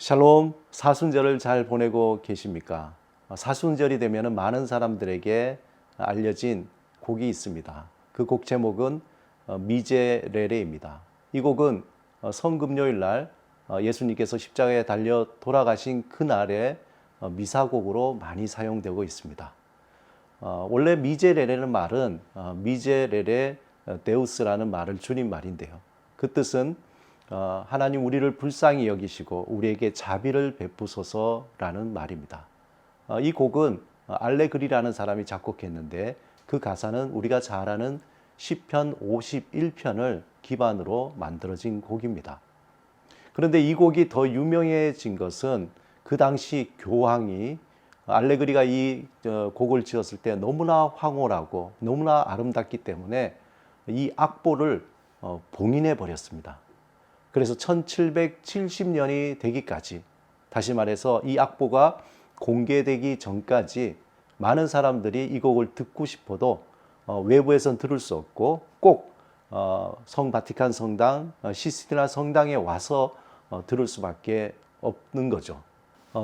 샬롬, 사순절을 잘 보내고 계십니까? 사순절이 되면 많은 사람들에게 알려진 곡이 있습니다. 그 곡 제목은 미제레레입니다. 이 곡은 성금요일 날 예수님께서 십자가에 달려 돌아가신 그날의 미사곡으로 많이 사용되고 있습니다. 원래 미제레레는 말은 미제레레 데우스라는 말을 줄인 말인데요. 그 뜻은 하나님 우리를 불쌍히 여기시고 우리에게 자비를 베푸소서라는 말입니다. 이 곡은 알레그리라는 사람이 작곡했는데 그 가사는 우리가 잘 아는 시편 51편을 기반으로 만들어진 곡입니다. 그런데 이 곡이 더 유명해진 것은 그 당시 교황이 알레그리가 이 곡을 지었을 때 너무나 황홀하고 너무나 아름답기 때문에 이 악보를 봉인해 버렸습니다. 그래서 1770년이 되기까지, 다시 말해서 이 악보가 공개되기 전까지 많은 사람들이 이 곡을 듣고 싶어도 외부에선 들을 수 없고 꼭 성 바티칸 성당, 시스티나 성당에 와서 들을 수밖에 없는 거죠.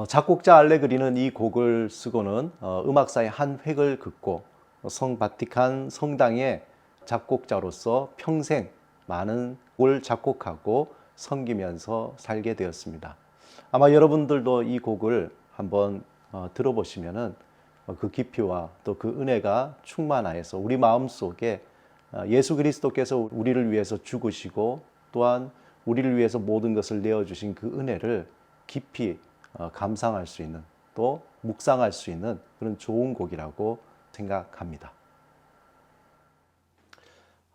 작곡자 알레그리는 이 곡을 쓰고는 음악사의 한 획을 긋고 성 바티칸 성당의 작곡자로서 평생 많은 곡을 작곡하고 섬기면서 살게 되었습니다. 아마 여러분들도 이 곡을 한번 들어보시면은 그 깊이와 또 그 은혜가 충만하여서 우리 마음속에 예수 그리스도께서 우리를 위해서 죽으시고 또한 우리를 위해서 모든 것을 내어주신 그 은혜를 깊이 감상할 수 있는, 또 묵상할 수 있는 그런 좋은 곡이라고 생각합니다.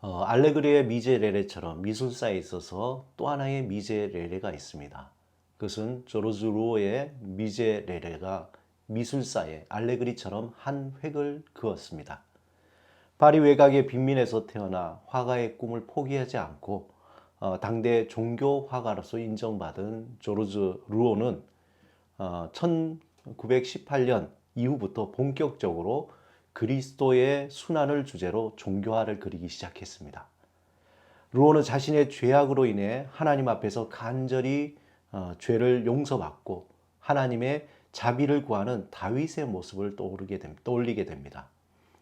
알레그리의 미제레레처럼 미술사에 있어서 또 하나의 미제레레가 있습니다. 그것은 조르주 루오의 미제레레가 미술사에 알레그리처럼 한 획을 그었습니다. 파리 외곽의 빈민에서 태어나 화가의 꿈을 포기하지 않고 당대 종교 화가로서 인정받은 조르주 루오는 1918년 이후부터 본격적으로 그리스도의 순환을 주제로 종교화를 그리기 시작했습니다. 루오는 자신의 죄악으로 인해 하나님 앞에서 간절히 죄를 용서받고 하나님의 자비를 구하는 다윗의 모습을 떠올리게 됩니다.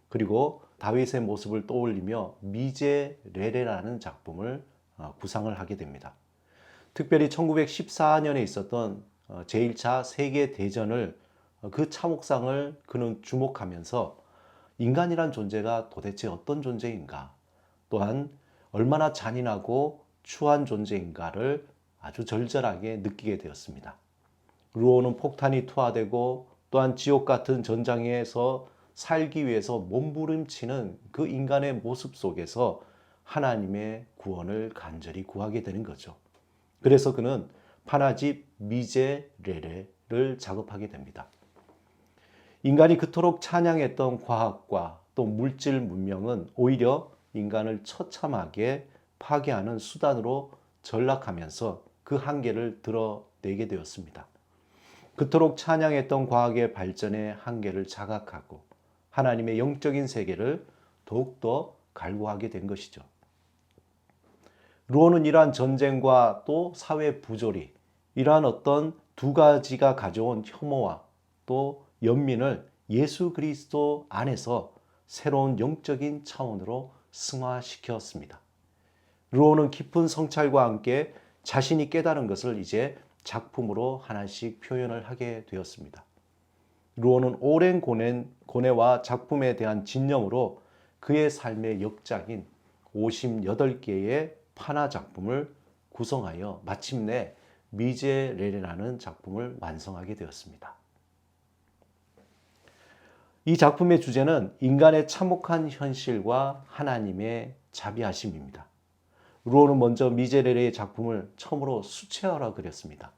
그리고 다윗의 모습을 떠올리며 미제레레라는 작품을 구상을 하게 됩니다. 특별히 1914년에 있었던 제1차 세계대전을 그 참혹상을 그는 주목하면서 인간이란 존재가 도대체 어떤 존재인가, 또한 얼마나 잔인하고 추한 존재인가를 아주 절절하게 느끼게 되었습니다. 루오는 폭탄이 투하되고 또한 지옥 같은 전장에서 살기 위해서 몸부림치는 그 인간의 모습 속에서 하나님의 구원을 간절히 구하게 되는 거죠. 그래서 그는 파나집 미제레레를 작업하게 됩니다. 인간이 그토록 찬양했던 과학과 또 물질 문명은 오히려 인간을 처참하게 파괴하는 수단으로 전락하면서 그 한계를 드러내게 되었습니다. 그토록 찬양했던 과학의 발전의 한계를 자각하고 하나님의 영적인 세계를 더욱더 갈구하게 된 것이죠. 루오는 이러한 전쟁과 또 사회 부조리, 이러한 어떤 두 가지가 가져온 혐오와 또 연민을 예수 그리스도 안에서 새로운 영적인 차원으로 승화시켰습니다. 루오는 깊은 성찰과 함께 자신이 깨달은 것을 이제 작품으로 하나씩 표현을 하게 되었습니다. 루오는 오랜 고뇌와 작품에 대한 진념으로 그의 삶의 역작인 58개의 파나 작품을 구성하여 마침내 미제레레라는 작품을 완성하게 되었습니다. 이 작품의 주제는 인간의 참혹한 현실과 하나님의 자비하심입니다. 루오는 먼저 미제레레의 작품을 처음으로 수채화로 그렸습니다.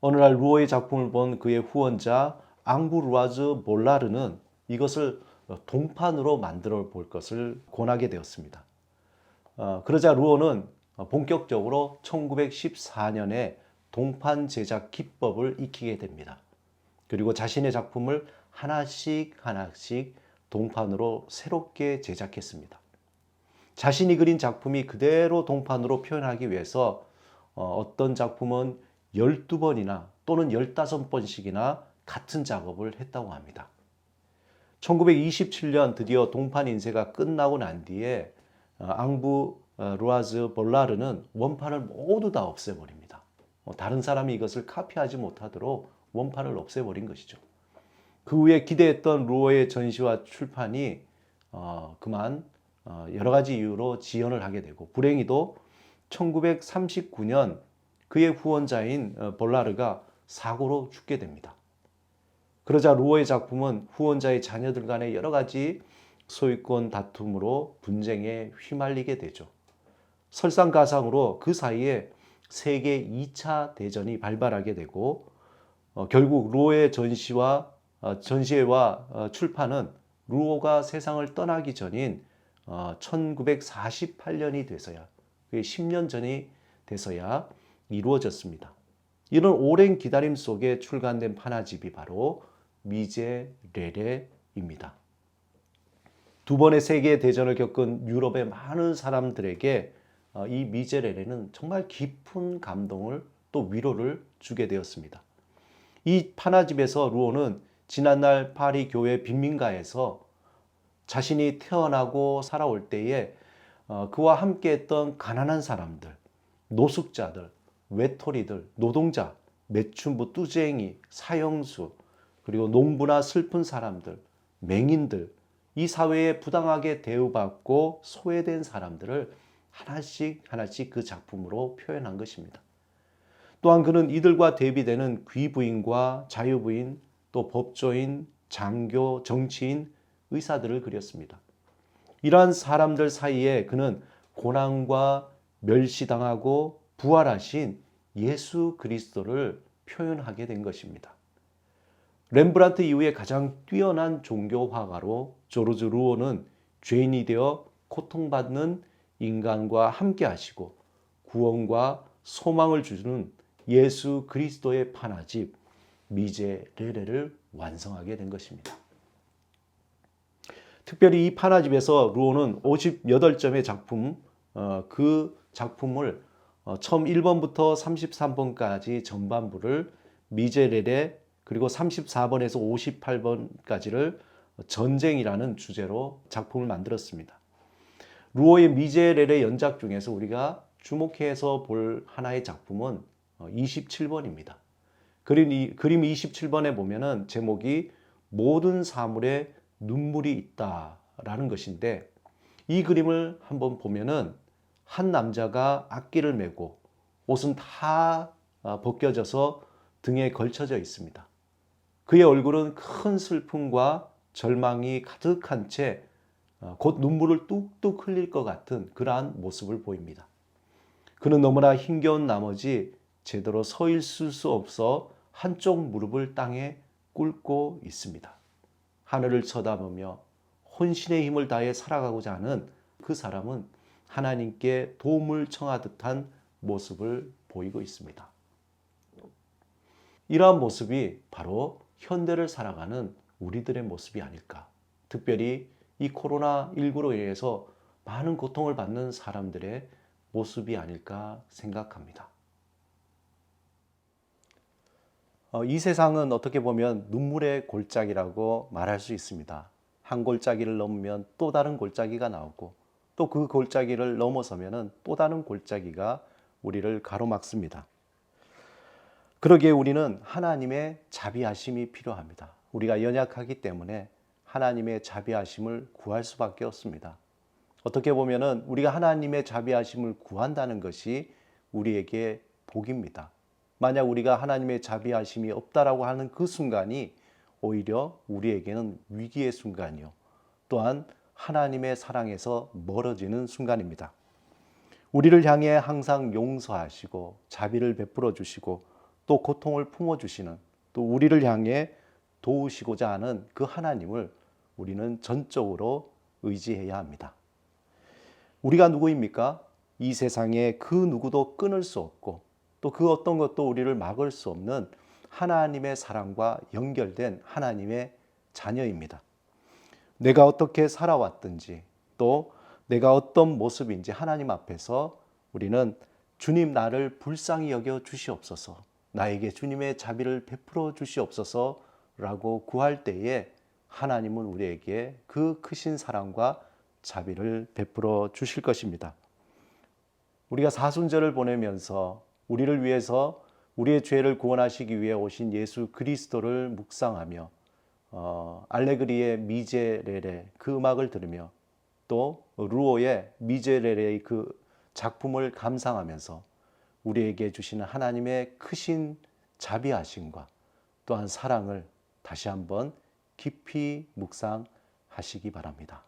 어느 날 루오의 작품을 본 그의 후원자 앙브루아즈 볼라르는 이것을 동판으로 만들어 볼 것을 권하게 되었습니다. 그러자 루오는 본격적으로 1914년에 동판 제작 기법을 익히게 됩니다. 그리고 자신의 작품을 하나씩 동판으로 새롭게 제작했습니다. 자신이 그린 작품이 그대로 동판으로 표현하기 위해서 어떤 작품은 12번이나 또는 15번씩이나 같은 작업을 했다고 합니다. 1927년 드디어 동판 인쇄가 끝나고 난 뒤에 앙부 루아즈 볼라르는 원판을 모두 다 없애버립니다. 다른 사람이 이것을 카피하지 못하도록 원판을 없애버린 것이죠. 그 후에 기대했던 루오의 전시와 출판이 그만 여러 가지 이유로 지연을 하게 되고, 불행히도 1939년 그의 후원자인 볼라르가 사고로 죽게 됩니다. 그러자 루오의 작품은 후원자의 자녀들 간의 여러 가지 소유권 다툼으로 분쟁에 휘말리게 되죠. 설상가상으로 그 사이에 세계 2차 대전이 발발하게 되고, 결국 루오의 전시회와 출판은 루오가 세상을 떠나기 전인 1948년이 돼서야, 10년 전이 돼서야 이루어졌습니다. 이런 오랜 기다림 속에 출간된 판화집이 바로 미제레레입니다. 두 번의 세계 대전을 겪은 유럽의 많은 사람들에게 이 미제레레는 정말 깊은 감동을 또 위로를 주게 되었습니다. 이 판화집에서 루오는 지난날 파리 교회 빈민가에서 자신이 태어나고 살아올 때에 그와 함께했던 가난한 사람들, 노숙자들, 외톨이들, 노동자, 매춘부, 뚜쟁이, 사형수, 그리고 농부나 슬픈 사람들, 맹인들, 이 사회에 부당하게 대우받고 소외된 사람들을 하나씩 그 작품으로 표현한 것입니다. 또한 그는 이들과 대비되는 귀부인과 자유부인, 또 법조인, 장교, 정치인, 의사들을 그렸습니다. 이러한 사람들 사이에 그는 고난과 멸시당하고 부활하신 예수 그리스도를 표현하게 된 것입니다. 렘브란트 이후에 가장 뛰어난 종교 화가로 조르주 루오는 죄인이 되어 고통받는 인간과 함께 하시고 구원과 소망을 주는 예수 그리스도의 판화집 미제레레를 완성하게 된 것입니다. 특별히 이 판화집에서 루오는 58점의 작품, 그 작품을 처음 1번부터 33번까지 전반부를 미제레레, 그리고 34번에서 58번까지를 전쟁이라는 주제로 작품을 만들었습니다. 루오의 미제레레 연작 중에서 우리가 주목해서 볼 하나의 작품은 27번입니다. 그림 27번에 보면은 제목이 모든 사물에 눈물이 있다라는 것인데, 이 그림을 한번 보면은 한 남자가 악기를 메고 옷은 다 벗겨져서 등에 걸쳐져 있습니다. 그의 얼굴은 큰 슬픔과 절망이 가득한 채 곧 눈물을 뚝뚝 흘릴 것 같은 그러한 모습을 보입니다. 그는 너무나 힘겨운 나머지 제대로 서 있을 수 없어 한쪽 무릎을 땅에 꿇고 있습니다. 하늘을 쳐다보며 혼신의 힘을 다해 살아가고자 하는 그 사람은 하나님께 도움을 청하듯한 모습을 보이고 있습니다. 이러한 모습이 바로 현대를 살아가는 우리들의 모습이 아닐까. 특별히 이 코로나19로 인해서 많은 고통을 받는 사람들의 모습이 아닐까 생각합니다. 이 세상은 어떻게 보면 눈물의 골짜기라고 말할 수 있습니다. 한 골짜기를 넘으면 또 다른 골짜기가 나오고, 또 그 골짜기를 넘어서면 또 다른 골짜기가 우리를 가로막습니다. 그러기에 우리는 하나님의 자비하심이 필요합니다. 우리가 연약하기 때문에 하나님의 자비하심을 구할 수밖에 없습니다. 어떻게 보면은 우리가 하나님의 자비하심을 구한다는 것이 우리에게 복입니다. 만약 우리가 하나님의 자비하심이 없다라고 하는 그 순간이 오히려 우리에게는 위기의 순간이요, 또한 하나님의 사랑에서 멀어지는 순간입니다. 우리를 향해 항상 용서하시고 자비를 베풀어 주시고 또 고통을 품어주시는, 또 우리를 향해 도우시고자 하는 그 하나님을 우리는 전적으로 의지해야 합니다. 우리가 누구입니까? 이 세상에 그 누구도 끊을 수 없고 또 그 어떤 것도 우리를 막을 수 없는 하나님의 사랑과 연결된 하나님의 자녀입니다. 내가 어떻게 살아왔든지 또 내가 어떤 모습인지 하나님 앞에서 우리는 주님 나를 불쌍히 여겨 주시옵소서, 나에게 주님의 자비를 베풀어 주시옵소서라고 구할 때에 하나님은 우리에게 그 크신 사랑과 자비를 베풀어 주실 것입니다. 우리가 사순절을 보내면서 우리를 위해서 우리의 죄를 구원하시기 위해 오신 예수 그리스도를 묵상하며 알레그리의 미제레레 그 음악을 들으며 또 루오의 미제레레의 그 작품을 감상하면서 우리에게 주시는 하나님의 크신 자비하심과 또한 사랑을 다시 한번 깊이 묵상하시기 바랍니다.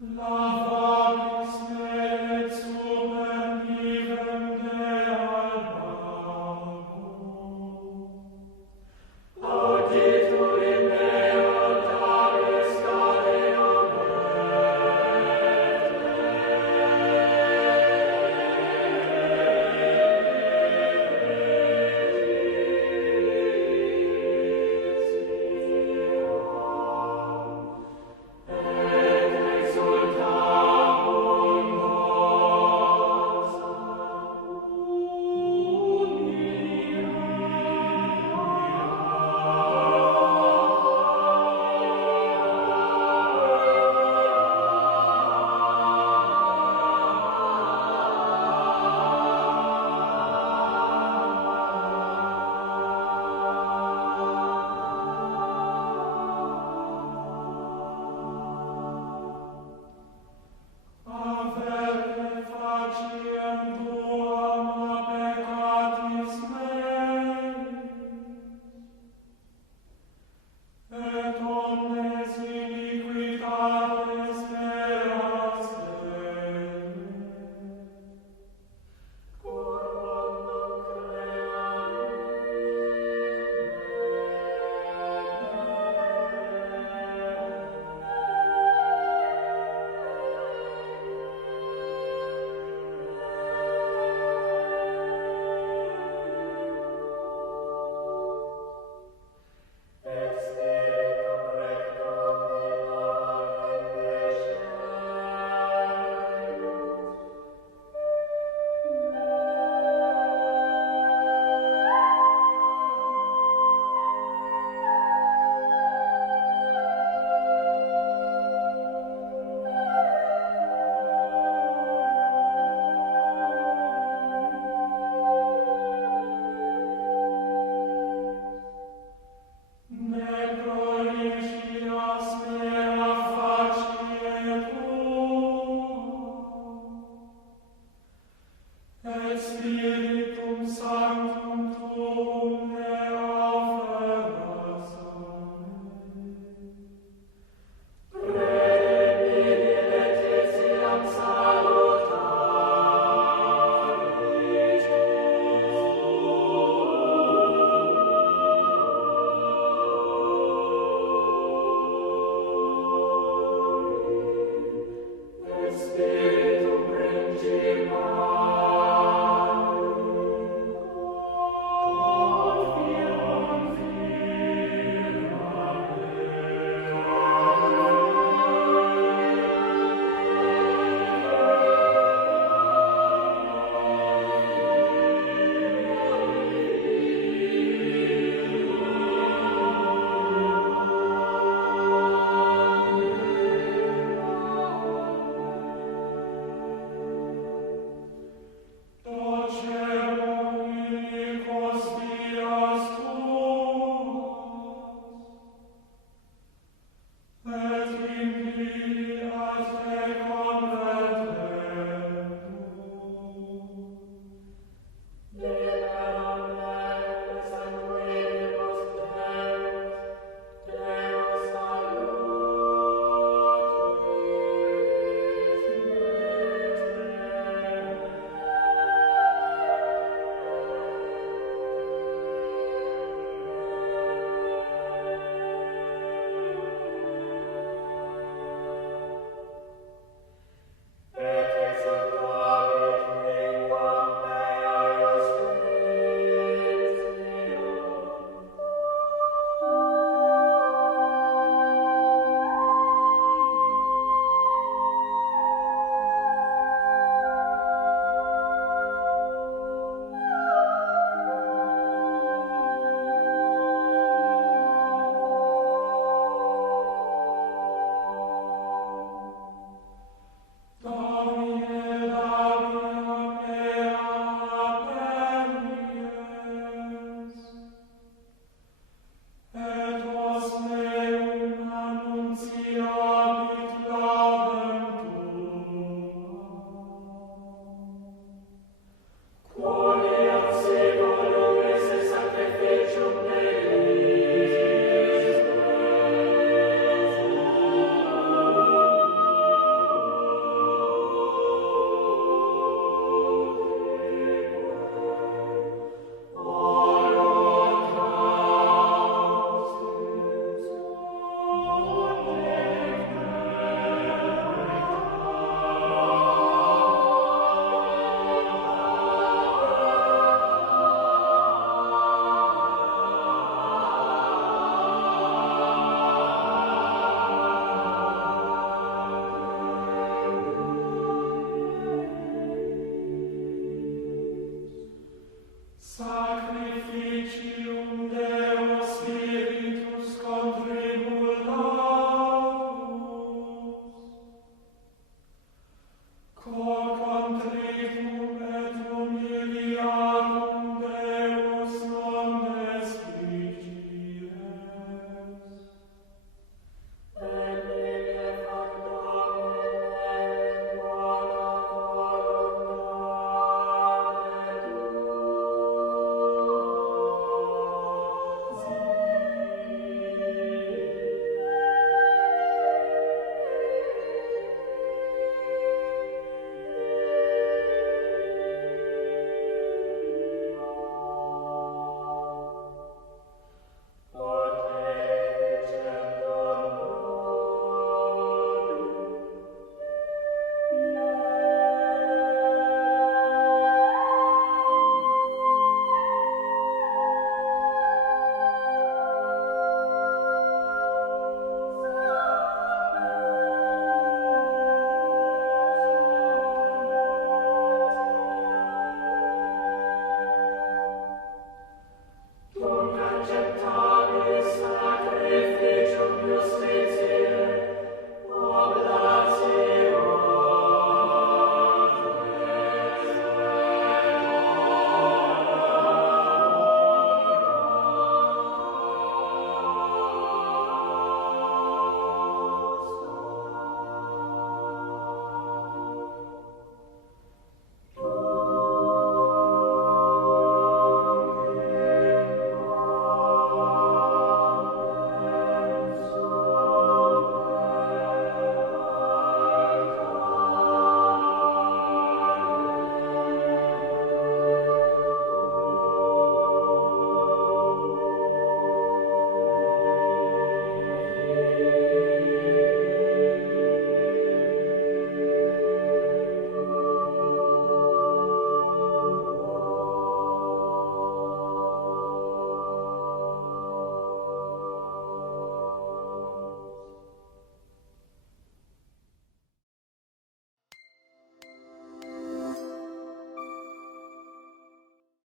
La